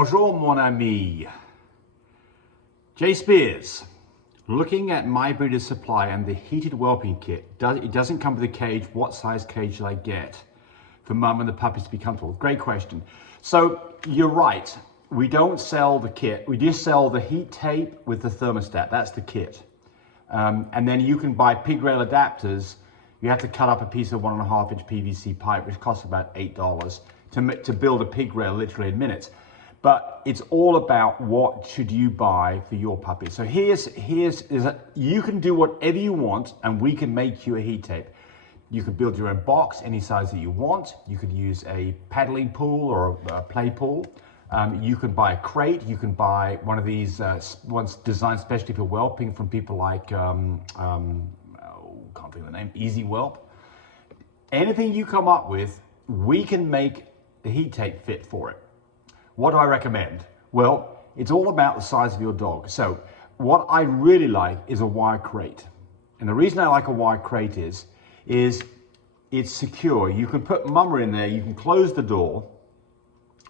Bonjour, mon ami. Jay Spears. Looking at my breeder's supply and the heated whelping kit, it doesn't come with a cage. What size cage should I get for mum and the puppies to be comfortable? Great question. So you're right. We don't sell the kit. We just sell the heat tape with the thermostat. That's the kit. And then you can buy pig rail adapters. You have to cut up a piece of 1.5 inch PVC pipe, which costs about $8 to build a pig rail literally in minutes. But it's all about what should you buy for your puppy. So you can do whatever you want and we can make you a heat tape. You can build your own box, any size that you want. You could use a paddling pool or a play pool. You can buy a crate. You can buy one of these ones designed especially for whelping from people like, can't think of the name, Easy Whelp. Anything you come up with, we can make the heat tape fit for it. What do I recommend? Well, it's all about the size of your dog. So what I really like is a wire crate. And the reason I like a wire crate is it's secure. You can put mama in there, you can close the door.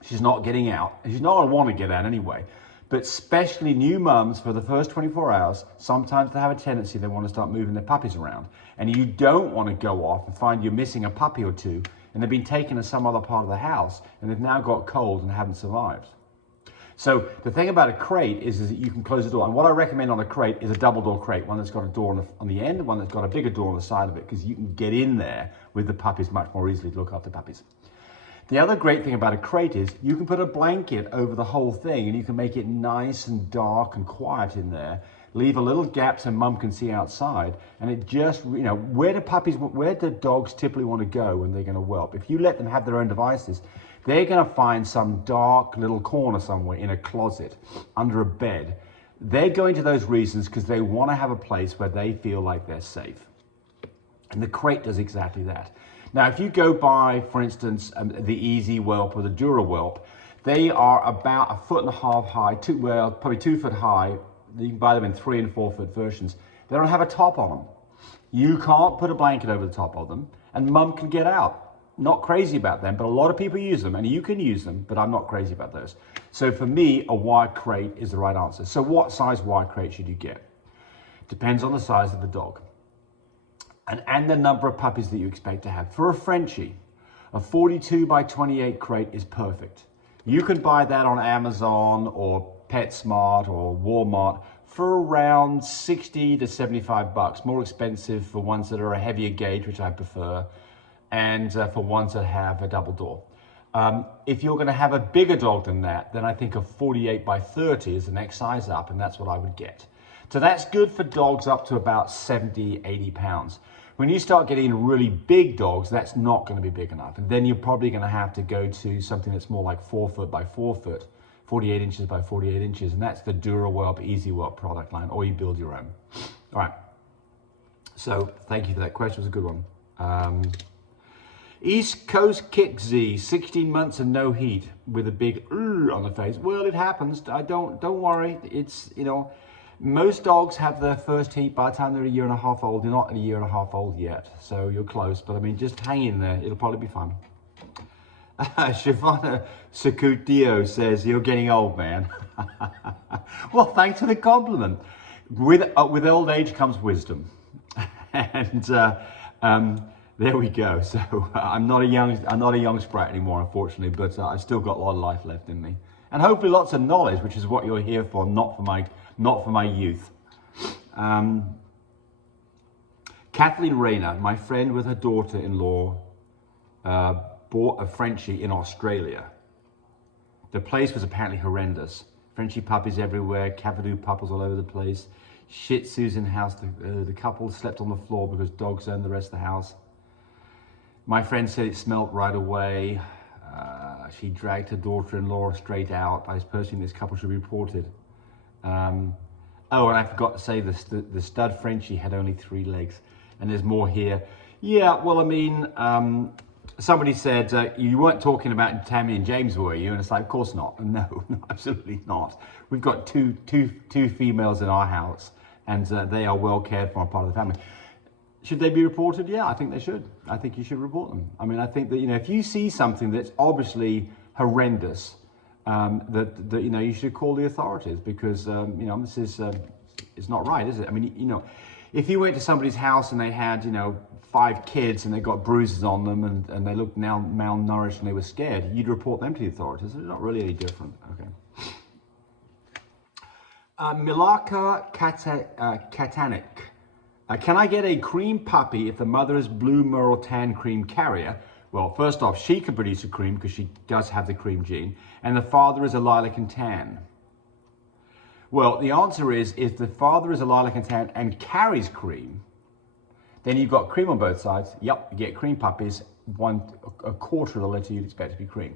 She's not getting out. She's not gonna want to get out anyway. But especially new mums, for the first 24 hours, sometimes they have a tendency, they want to start moving their puppies around. And you don't want to go off and find you're missing a puppy or two, and they've been taken to some other part of the house, and they've now got cold and haven't survived. So the thing about a crate is that you can close the door. And what I recommend on a crate is a double door crate, one that's got a door on the end, one that's got a bigger door on the side of it, because you can get in there with the puppies much more easily to look after puppies. The other great thing about a crate is you can put a blanket over the whole thing and you can make it nice and dark and quiet in there. Leave a little gap so mum can see outside, and it just, where do dogs typically want to go when they're going to whelp? If you let them have their own devices, they're going to find some dark little corner somewhere in a closet, under a bed. They're going to those reasons because they want to have a place where they feel like they're safe. And the crate does exactly that. Now, if you go by, for instance, the Easy Whelp or the Dura Whelp, they are about 1.5 feet high, probably 2 foot high. You can buy them in 3 and 4 foot versions. They don't have a top on them. You can't put a blanket over the top of them, and mum can get out. Not crazy about them, but a lot of people use them, and you can use them, but I'm not crazy about those. So for me, a wire crate is the right answer. So what size wire crate should you get? Depends on the size of the dog and the number of puppies that you expect to have. For a Frenchie, a 42 by 28 crate is perfect. You can buy that on Amazon or PetSmart or Walmart for around 60 to 75 bucks. More expensive for ones that are a heavier gauge, which I prefer, and for ones that have a double door. If you're gonna have a bigger dog than that, then I think a 48 by 30 is the next size up, and that's what I would get. So that's good for dogs up to about 70, 80 pounds. When you start getting really big dogs, that's not going to be big enough. And then you're probably going to have to go to something that's more like 4 foot by 4 foot, 48 inches by 48 inches. And that's the Dura Whelp, Easy Whelp product line, or you build your own. All right. So thank you for that question. It was a good one. East Coast Kick Z, 16 months and no heat with a big on the face. Well, it happens. Don't worry. It's, most dogs have their first heat by the time they're 1.5 years old. You're not 1.5 years old yet, so you're close. But I mean, just hang in there. It'll probably be fun. Shavana Sakutio says, you're getting old, man. Well, thanks for the compliment. With old age comes wisdom. And there we go. So I'm not a young sprite anymore, unfortunately, but I've still got a lot of life left in me. And hopefully lots of knowledge, which is what you're here for, not for my youth. Kathleen Rayner, my friend with her daughter-in-law, bought a Frenchie in Australia. The place was apparently horrendous. Frenchie puppies everywhere, Cavadoo puppies all over the place, Shih Tzus in house. The couple slept on the floor because dogs owned the rest of the house. My friend said it smelled right away. She dragged her daughter-in-law straight out. I was personally, this couple should be reported. Oh, and I forgot to say this, the stud Frenchie had only 3 legs, and there's more here. Yeah, well, I mean, somebody said, you weren't talking about Tammy and James, were you? And it's like, of course not. No, absolutely not. We've got two females in our house, and they are well cared for and part of the family. Should they be reported? Yeah, I think they should. I think you should report them. I mean, I think that, if you see something that's obviously horrendous, that you know, you should call the authorities, because you know, this is it's not right, is it? I mean, you know, if you went to somebody's house and they had, you know, 5 kids and they got bruises on them, and they looked now malnourished and they were scared, you'd report them to the authorities. It's not really any different. Okay. Milaka Katanik. Can I get a cream puppy if the mother is blue merle tan cream carrier? Well, first off, she can produce a cream because she does have the cream gene, and the father is a lilac and tan. Well, the answer is, if the father is a lilac and tan and carries cream, then you've got cream on both sides. Yep, you get cream puppies, a quarter of the litter you'd expect to be cream.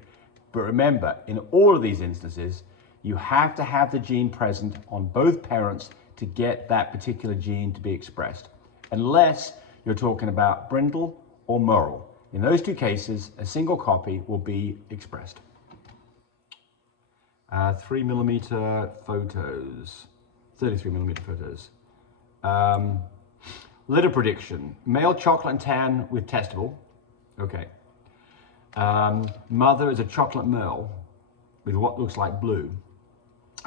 But remember, in all of these instances, you have to have the gene present on both parents to get that particular gene to be expressed, unless you're talking about brindle or merle. In those 2 cases, a single copy will be expressed. 3mm photos, 33mm photos. Litter prediction: male chocolate and tan with testable. Okay. Mother is a chocolate merle with what looks like blue.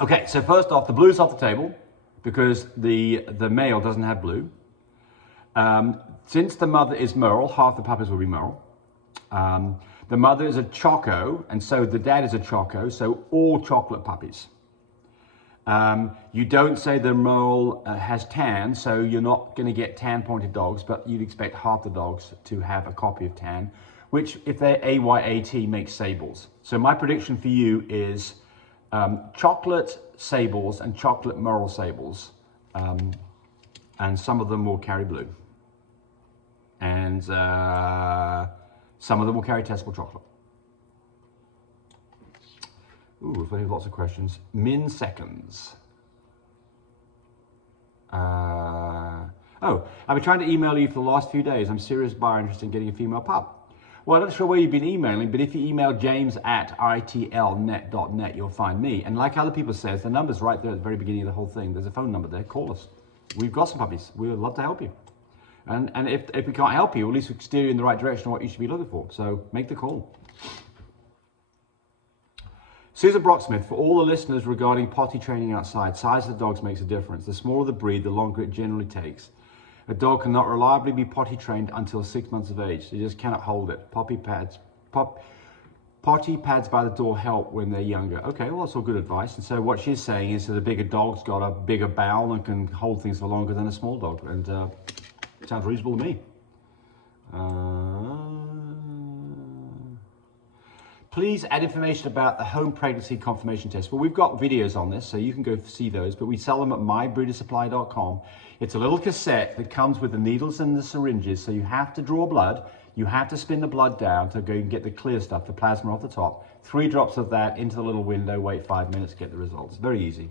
Okay, so first off, the blue's off the table because the male doesn't have blue. Since the mother is merle, half the puppies will be merle. The mother is a choco, and so the dad is a choco, so all chocolate puppies. You don't say the merle has tan, so you're not going to get tan-pointed dogs, but you'd expect half the dogs to have a copy of tan, which, if they're AYAT, makes Sables. So my prediction for you is chocolate Sables and chocolate merle Sables, and some of them will carry blue. And some of them will carry testable chocolate. Ooh, we have lots of questions. Min seconds. Oh, I've been trying to email you for the last few days. I'm serious buyer interested in getting a female pup. Well, I'm not sure where you've been emailing, but if you email james@itlnet.net, you'll find me. And like other people say, the number's right there at the very beginning of the whole thing. There's a phone number there. Call us. We've got some puppies. We would love to help you. And if we can't help you, at least we can steer you in the right direction of what you should be looking for. So make the call. Susan Brocksmith: for all the listeners regarding potty training outside, size of the dogs makes a difference. The smaller the breed, the longer it generally takes. A dog cannot reliably be potty trained until 6 months of age. They just cannot hold it. Potty pads by the door help when they're younger. Okay, well, that's all good advice. And so what she's saying is that a bigger dog's got a bigger bowel and can hold things for longer than a small dog. And sounds reasonable to me. Please add information about the home pregnancy confirmation test. Well, we've got videos on this, so you can go see those, but we sell them at mybreedersupply.com. It's a little cassette that comes with the needles and the syringes, so you have to draw blood, you have to spin the blood down to go and get the clear stuff, the plasma off the top. 3 drops of that into the little window, wait 5 minutes, get the results. Very easy.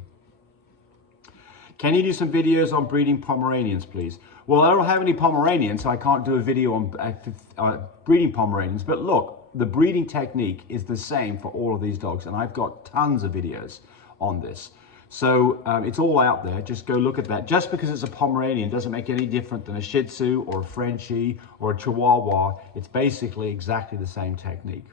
Can you do some videos on breeding Pomeranians, please? Well, I don't have any Pomeranians, so I can't do a video on breeding Pomeranians, but look, the breeding technique is the same for all of these dogs, and I've got tons of videos on this. So it's all out there. Just go look at that. Just because it's a Pomeranian doesn't make any different than a Shih Tzu or a Frenchie or a Chihuahua. It's basically exactly the same technique.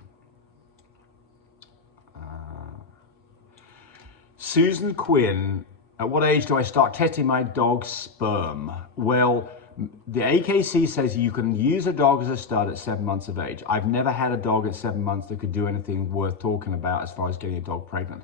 Susan Quinn: at what age do I start testing my dog's sperm? Well, the AKC says you can use a dog as a stud at 7 months of age. I've never had a dog at 7 months that could do anything worth talking about as far as getting a dog pregnant.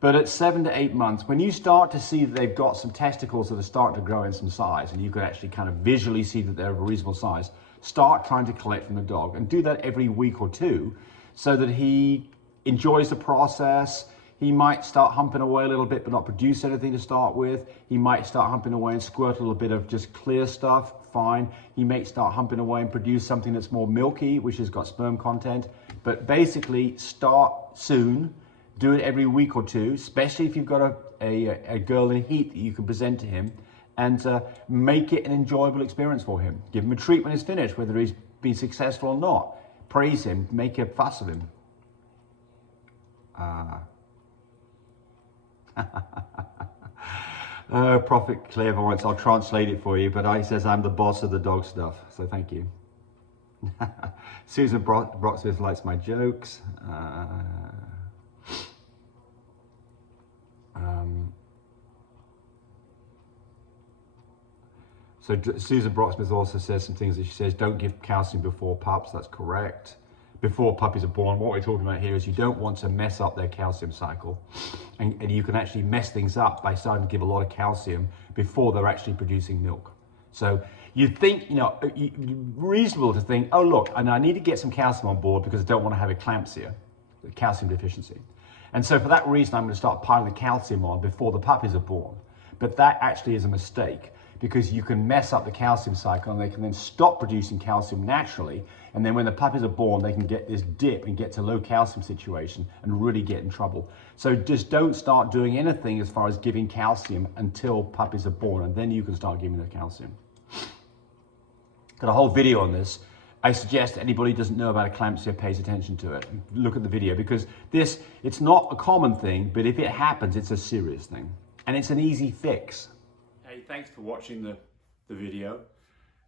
But at 7 to 8 months, when you start to see that they've got some testicles that are starting to grow in some size, and you can actually kind of visually see that they're of a reasonable size, start trying to collect from the dog, and do that every week or 2 so that he enjoys the process. He might start humping away a little bit, but not produce anything to start with. He might start humping away and squirt a little bit of just clear stuff, fine. He may start humping away and produce something that's more milky, which has got sperm content. But basically, start soon. Do it every week or 2, especially if you've got a girl in heat that you can present to him, and make it an enjoyable experience for him. Give him a treat when it's finished, whether he's been successful or not. Praise him, make a fuss of him. Prophet Clairvoyance, I'll translate it for you, but he says I'm the boss of the dog stuff, so thank you. Susan Brocksmith likes my jokes. So Susan Brocksmith also says some things that she says, don't give calcium before pups. That's correct. Before puppies are born, what we're talking about here is you don't want to mess up their calcium cycle. And you can actually mess things up by starting to give a lot of calcium before they're actually producing milk. So you'd think, reasonable to think, oh look, and I need to get some calcium on board because I don't want to have eclampsia, calcium deficiency. And so for that reason, I'm going to start piling the calcium on before the puppies are born. But that actually is a mistake, because you can mess up the calcium cycle and they can then stop producing calcium naturally. And then when the puppies are born, they can get this dip and get to low calcium situation and really get in trouble. So just don't start doing anything as far as giving calcium until puppies are born, and then you can start giving the calcium. Got a whole video on this. I suggest anybody who doesn't know about eclampsia pays attention to it. Look at the video, because it's not a common thing, but if it happens, it's a serious thing. And it's an easy fix. Hey, thanks for watching the video.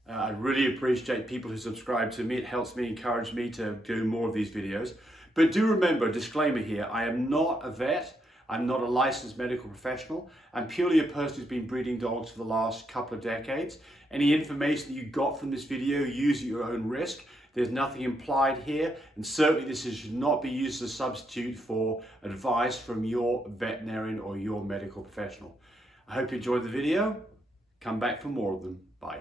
I really appreciate people who subscribe to me. It helps me, encourage me to do more of these videos. But do remember, disclaimer here, I am not a vet. I'm not a licensed medical professional. I'm purely a person who's been breeding dogs for the last couple of decades. Any information that you got from this video, use at your own risk. There's nothing implied here, and certainly this should not be used as a substitute for advice from your veterinarian or your medical professional. I hope you enjoyed the video. Come back for more of them. Bye.